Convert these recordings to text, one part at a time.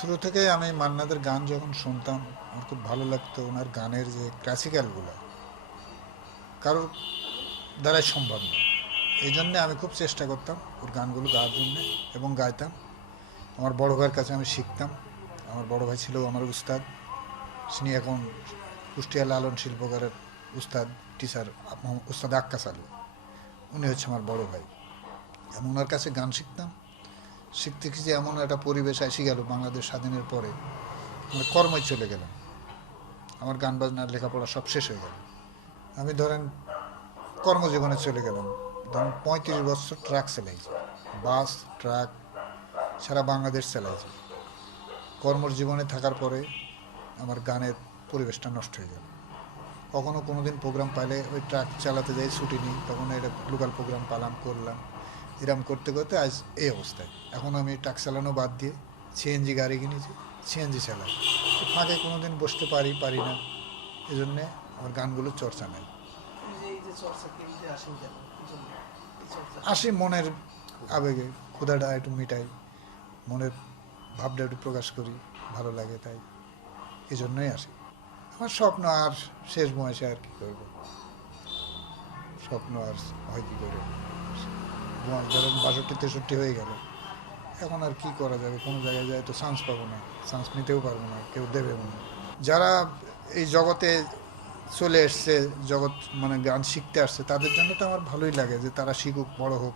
শুরু থেকেই আমি মান্নাদের গান যখন শুনতাম, আমার খুব ভালো লাগতো ওনার গানের যে ক্লাসিক্যালগুলো কারোর দ্বারাই সম্ভব না। এই জন্যে আমি খুব চেষ্টা করতাম ওর গানগুলো গাওয়ার জন্যে এবং গাইতাম। আমার বড় ভাইয়ের কাছে আমি শিখতাম। আমার বড় ভাই ছিল আমার উস্তাদ। তিনি এখন কুষ্টিয়া লালন শিল্পকারের উস্তাদ, টিচার উস্তাদ আক্কাস আলু। উনি হচ্ছে আমার বড় ভাই। এবং ওনার কাছে গান শিখতাম। শিখতে শিখতে এমন একটা পরিবেশ এসে গেল বাংলাদেশ স্বাধীনের পরে, আমরা কর্মই চলে গেলাম। আমার গান বাজনার লেখাপড়া সব শেষ হয়ে গেল। আমি ধরেন কর্মজীবনে চলে গেলাম। ধরেন পঁয়ত্রিশ বছর ট্রাক চালাইছি বাস, ট্রাক, সারা বাংলাদেশ চালাইছি কর্মর জীবনে থাকার পরে আমার গানের পরিবেশটা নষ্ট হয়ে গেল। কখনো কোনো দিন প্রোগ্রাম পাইলে ওই ট্রাক চালাতে যাই, ছুটি নিই, তখন এটা লোকাল প্রোগ্রাম পালাম, করলাম। এরম করতে করতে আজ এই অবস্থায়। এখন আমি ট্রাক চালানো বাদ দিয়ে সিএনজি গাড়ি কিনেছি সিএনজি চালাই। ফাঁকে কোনো দিন বসতে পারি পারি না। এই জন্যে আমার গানগুলোর চর্চা নাই। আসি মনের আবেগে, ক্ষুধাটা একটু মিটাই, মনের ভাবটা একটু প্রকাশ করি, ভালো লাগে তাই। এই জন্যই আসি। আমার স্বপ্ন আর শেষ বয়সে আর কি করব? স্বপ্ন আর হয় কি করে? ধরেন বাষট্টি তেষট্টি হয়ে গেল। এখন আর কি করা যাবে? কোনো জায়গায় যায় তো চান্স পাবো না। চান্স নিতেও পারব না কেউ দেবে না যারা এই জগতে চলে এসছে জগৎ মানে গান শিখতে আসছে তাদের জন্য তো আমার ভালোই লাগে যে তারা শিখুক বড় হোক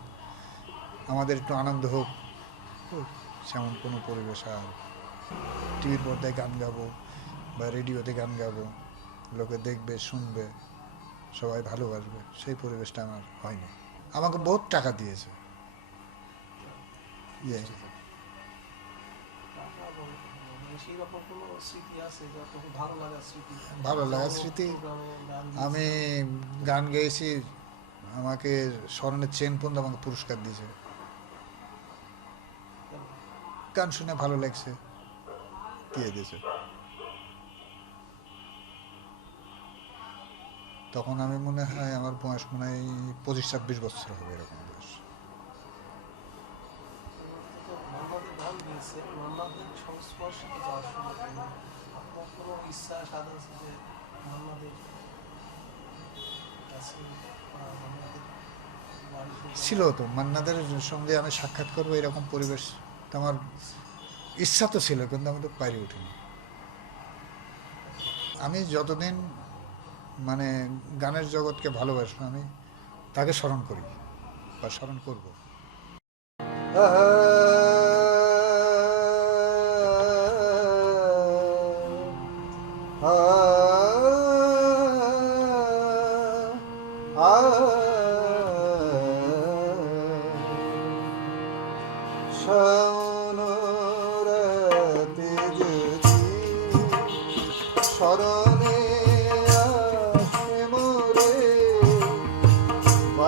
আমাদের একটু আনন্দ হোক। হোক, সেমন কোনো পরিবেশ আর টিভির পর্দায় গান গাবো বা রেডিওতে গান গাবো লোকে দেখবে শুনবে সবাই ভালোবাসবে সেই পরিবেশটা আমার হয়নি। আমাকে বহুত টাকা দিয়েছে। ভালো লাগার স্মৃতি। আমি গান গেয়েছি, আমাকে স্মরণের চেন পর্যন্ত আমাকে পুরস্কার দিয়েছে। গান শুনে ভালো লাগছে, দিয়ে দিয়েছে। তখন আমি মনে হয় আমার বয়স মনে হয় পঁচিশ ছাব্বিশ বছর হবে এরকম বয়স। ছিল তো। মান্নাদের সঙ্গে আমি সাক্ষাৎ করব এরকম পরিবেশ। তো আমার ইচ্ছা তো ছিল কিন্তু আমি তো পারি উঠিনি। আমি যতদিন মানে গানের জগৎকে ভালোবাসবো আমি তাকে স্মরণ করি বা স্মরণ করব। স্মরণে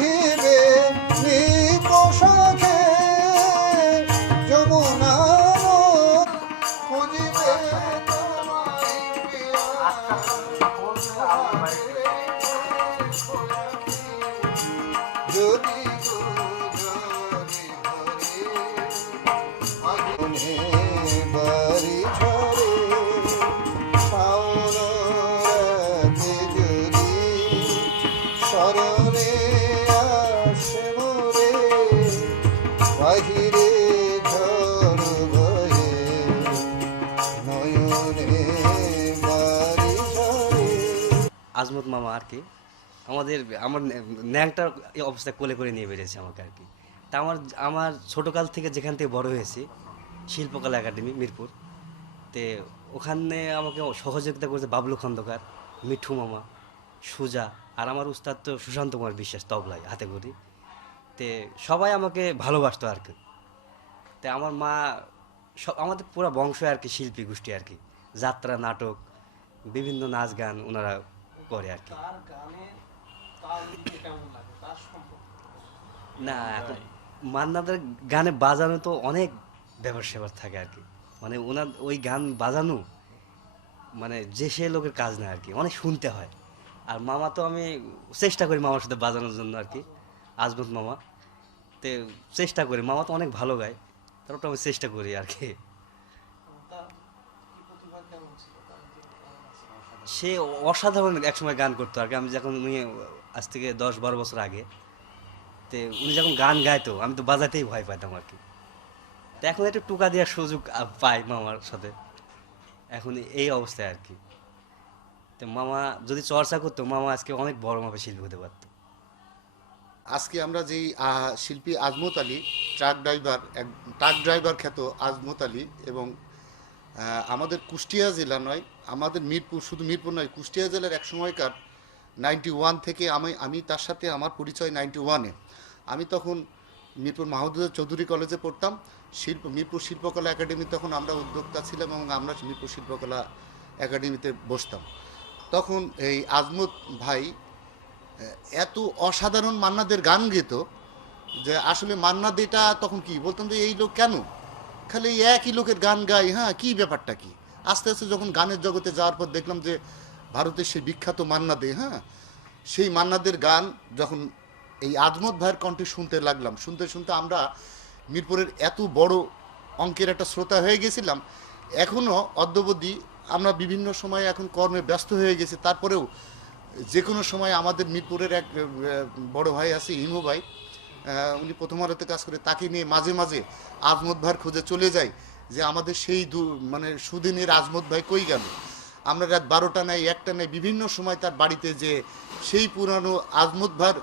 here. আজমত মামা আর কি। আমাদের, আমার ন্যা- ন্যাংটার এই অবস্থায় কোলে করে নিয়ে বেরিয়েছে আমাকে আর কি। তা আমার আমার ছোটোকাল থেকে যেখান থেকে বড় হয়েছি, শিল্পকলা একাডেমি, মিরপুর, তে ওখানে আমাকে সহযোগিতা করেছে বাবলু খন্দকার, মিঠু মামা, সুজা, আর আমার উস্তাদ তো সুশান্ত কুমার বিশ্বাস, তবলাই, হাতে করি তে সবাই আমাকে ভালোবাসতো আর কি। তে আমার মা সব, আমাদের পুরো বংশ আর কি, শিল্পী গোষ্ঠী আর কি। যাত্রা, নাটক, বিভিন্ন নাচ গান ওনারা করে আর কি। না এখন মান্নাদের গানে বাজানো তো অনেক ব্যাপার স্যাপার থাকে আর কি। মানে ওনার ওই গান বাজানো মানে যে সে লোকের কাজ না আর কি অনেক শুনতে হয়। আর মামা তো আমি চেষ্টা করি মামার সাথে বাজানোর জন্য আর কি আজমত মামা। তে চেষ্টা করি মামা তো অনেক ভালো গায় তারপর আমি চেষ্টা করি আর কি তার কি প্রতিভা কেমন ছিল তার যে কেমন আছে? সে অসাধারণ একসময় গান করতো। আর কি আমি যখন উনি আজ থেকে দশ বারো বছর আগে, তে উনি যখন গান গাইতো, আমি তো বাজাতেই ভয় পাইতাম আর কি। তো এখন একটু টুকা দেওয়ার সুযোগ পাই মামার সাথে। এখন এই অবস্থায় আর কি। তো মামা যদি চর্চা করতো, মামা আজকে অনেক বড় মাপে শিল্পী হতে পারতো। আজকে আমরা যেই শিল্পী আজমত আলী, ট্রাক ড্রাইভার, এক, ট্রাক ড্রাইভার খ্যাত আজমত আলী এবং আমাদের কুষ্টিয়া জেলা নয়, আমাদের মিরপুর, শুধু মিরপুর নয়, কুষ্টিয়া জেলার এক সময়কার নাইনটি ওয়ান থেকে আমি আমি তার সাথে আমার পরিচয় নাইনটি ওয়ানে আমি তখন মিরপুর মাহমুদুল্লাহ চৌধুরী কলেজে পড়তাম, শিল্প, মিরপুর শিল্পকলা একাডেমি তখন আমরা উদ্যোক্তা ছিলাম এবং আমরা মিরপুর শিল্পকলা একাডেমিতে বসতাম। তখন এই আজমত ভাই এত অসাধারণ মান্নাদের গান গেত যে আসলে মান্নাদেটা তখন কি? বলতাম যে, এই লোক কেন? খালি একই লোকের গান গাই হ্যাঁ কি ব্যাপারটা কি? আস্তে আস্তে যখন গানের জগতে যাওয়ার পর দেখলাম যে ভারতের সেই বিখ্যাত মান্না দে হ্যাঁ সেই মান্নাদের গান যখন এই আজমত ভাইয়ের কণ্ঠে শুনতে লাগলাম, শুনতে শুনতে আমরা মিরপুরের এত বড় অঙ্কের একটা শ্রোতা হয়ে গেছিলাম, এখনও অদ্যবধি আমরা বিভিন্ন সময় এখন কর্মে ব্যস্ত হয়ে গেছি। তারপরেও যে কোনো সময় আমাদের মিরপুরের এক বড় ভাই আছে, হিমু ভাই উনি প্রথম আলোতে কাজ করে, তাকে নিয়ে মাঝে মাঝে আজমত ভাইয়ের খোঁজে চলে যাই যে আমাদের সেই দু মানে সুদিনের আজমত ভাই কই গেল? আমরা রাত বারোটা নাই, একটা নাই, বিভিন্ন সময় তার বাড়িতে যে সেই পুরানো আজমত ভার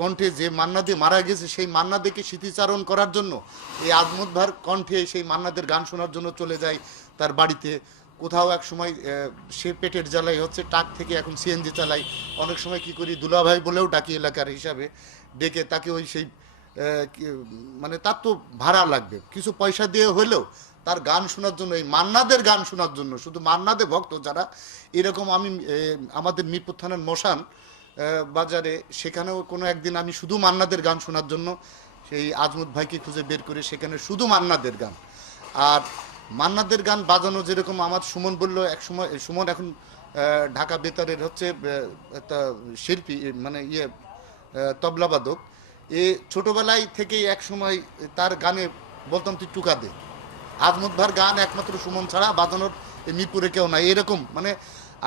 কণ্ঠে যে মান্নাদে মারা গেছে, সেই মান্নাদেকে স্মৃতিচারণ করার জন্য এই আজমত ভার কণ্ঠে সেই মান্নাদের গান শোনার জন্য চলে যায় তার বাড়িতে। কোথাও এক সময় সে পেটের জ্বালাই হচ্ছে, টাক থেকে এখন সিএনজি চালাই অনেক সময় কি করি, দুলাভাই বলেও ডাকি এলাকার হিসাবে, ডেকে তাকে ওই সেই মানে তার তো ভাড়া লাগবে। কিছু পয়সা দিয়ে হলেও তার গান শোনার জন্য, এই মান্নাদের গান শোনার জন্য, শুধু মান্নাদে ভক্ত যারা, এরকম আমি আমাদের মিরপুর থানার মশান বাজারে, সেখানেও কোনো একদিন আমি শুধু মান্নাদের গান শোনার জন্য, সেই আজমুদ ভাইকে খুঁজে বের করে সেখানে শুধু মান্নাদের গান। আর মান্নাদের গান বাজানো যেরকম আমার সুমন বলল, এক সময়, সুমন এখন ঢাকা বেতারের হচ্ছে একটা শিল্পী মানে ইয়ে তবলাবাদক এ ছোটবেলায় থেকেই এক সময় তার গানে বলতাম, তুই টুকা দে। আজমত ভার গান একমাত্র সুমন ছাড়া বাজানোর এই মিরপুরে কেউ নাই। এরকম মানে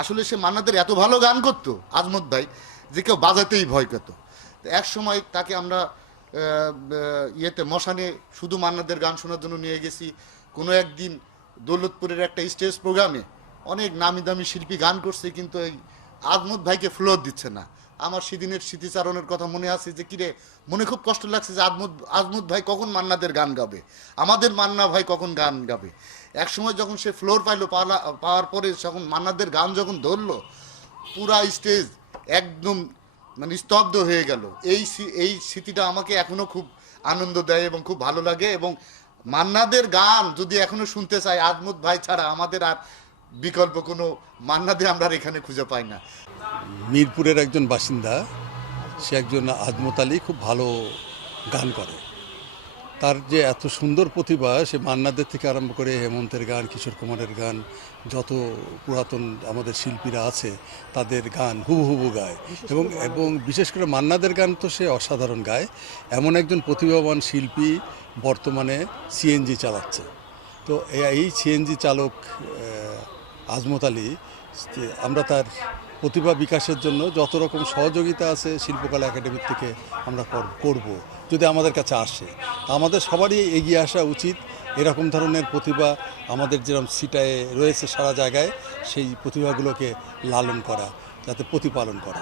আসলে সে মান্নাদের এত ভালো গান করতো, আজমত ভাই, যে কেউ বাজাতেই ভয় পেত। এক সময় তাকে আমরা ইয়েতে মশানে শুধু মান্নাদের গান শোনার জন্য নিয়ে গেছি। কোনো একদিন দৌলতপুরের একটা স্টেজ প্রোগ্রামে অনেক নামি দামি শিল্পী গান করছে, কিন্তু এই আজমত ভাইকে ফ্লোর দিচ্ছে না। আমার সেদিনের স্মৃতিচারণের কথা মনে আছে যে, কিরে, মনে খুব কষ্ট লাগছে যে আজমত আজমত ভাই কখন মান্নাদের গান গাবে? আমাদের মান্না ভাই কখন গান গাবে? এক সময় যখন সে ফ্লোর পাইলো পাওয়া- পাওয়ার পরে যখন মান্নাদের গান যখন ধরলো, পুরা স্টেজ একদম মানে স্তব্ধ হয়ে গেল। এই এই স্মৃতিটা আমাকে এখনও খুব আনন্দ দেয় এবং খুব ভালো লাগে এবং মান্নাদের গান যদি এখনও শুনতে চাই আজমত ভাই ছাড়া আমাদের আর বিকল্প কোনো মান্নাদে আমরা এখানে খুঁজে পাই না। মিরপুরের একজন বাসিন্দা সে একজন আজমত আলী খুব ভালো গান করে। তার যে এত সুন্দর প্রতিভা সে মান্নাদের থেকে আরম্ভ করে হেমন্তের গান কিশোর কুমারের গান যত পুরাতন আমাদের শিল্পীরা আছে তাদের গান হুবু হুবু গায় এবং এবং বিশেষ করে মান্নাদের গান তো সে অসাধারণ গায়। এমন একজন প্রতিভাবান শিল্পী বর্তমানে সিএনজি চালাচ্ছে। তো এই সিএনজি চালক আজমত আলী আমরা তার প্রতিভা বিকাশের জন্য যত রকম সহযোগিতা আছে শিল্পকলা একাডেমির থেকে আমরা কর- করব, যদি আমাদের কাছে আসে। আমাদের সবারই এগিয়ে আসা উচিত এরকম ধরনের প্রতিভা আমাদের যেরকম সিটায় রয়েছে সারা জায়গায়, সেই প্রতিভাগুলোকে লালন করা, যাতে প্রতিপালন করা।